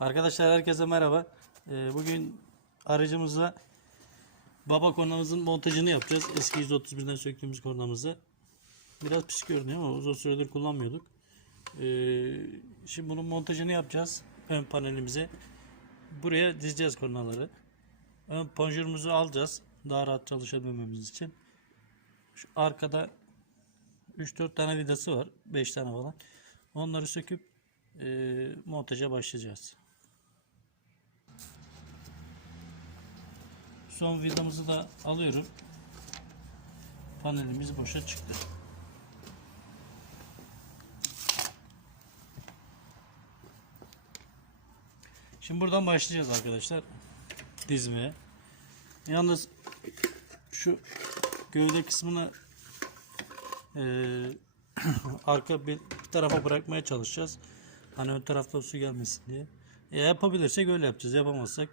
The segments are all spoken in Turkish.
Arkadaşlar herkese merhaba. Bugün aracımızla baba kornamızın montajını yapacağız. Eski 131'den söktüğümüz kornamızı. Biraz pis görünüyor ama uzun süredir kullanmıyorduk. Şimdi bunun montajını yapacağız. Ön panelimize. Buraya dizeceğiz kornaları. Ön panjurumuzu alacağız. Daha rahat çalışabilmemiz için. Şu arkada 3-4 tane vidası var. 5 tane falan. Onları söküp montaja başlayacağız. Son vidamızı da alıyorum. Panelimiz boşa çıktı. Şimdi buradan başlayacağız arkadaşlar. Dizmeye. Yalnız şu gövde kısmını arka bir tarafa bırakmaya çalışacağız. Hani ön tarafta su gelmesin diye. Yapabilirsek öyle yapacağız. Yapamazsak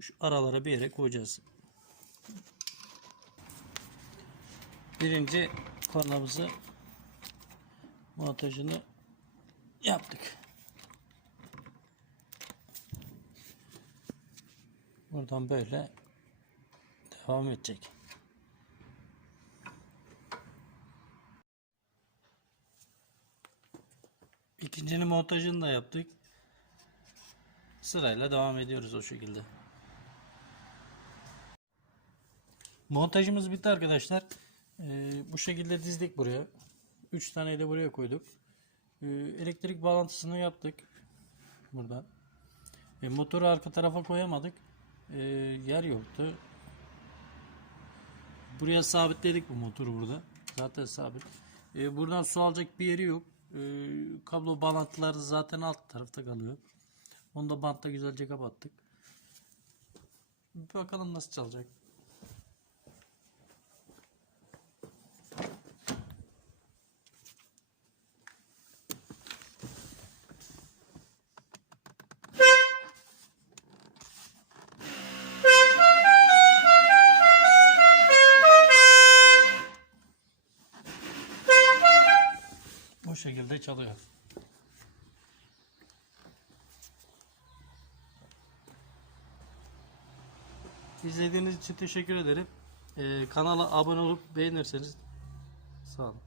şu aralara bir yere koyacağız. Birinci kornamızı montajını yaptık. Buradan böyle devam edecek. İkincinin montajını da yaptık. Sırayla devam ediyoruz o şekilde. Montajımız bitti arkadaşlar. Bu şekilde dizdik buraya. 3 tane de buraya koyduk. Elektrik bağlantısını yaptık. Buradan. Motoru arka tarafa koyamadık. Yer yoktu. Buraya sabitledik bu motoru burada. Zaten sabit. Buradan su alacak bir yeri yok. Kablo bağlantıları zaten alt tarafta kalıyor. Onu da bantla güzelce kapattık. Bir bakalım nasıl çalacak. Bu şekilde çalıyor. İzlediğiniz için teşekkür ederim. Kanala abone olup beğenirseniz sağ olun.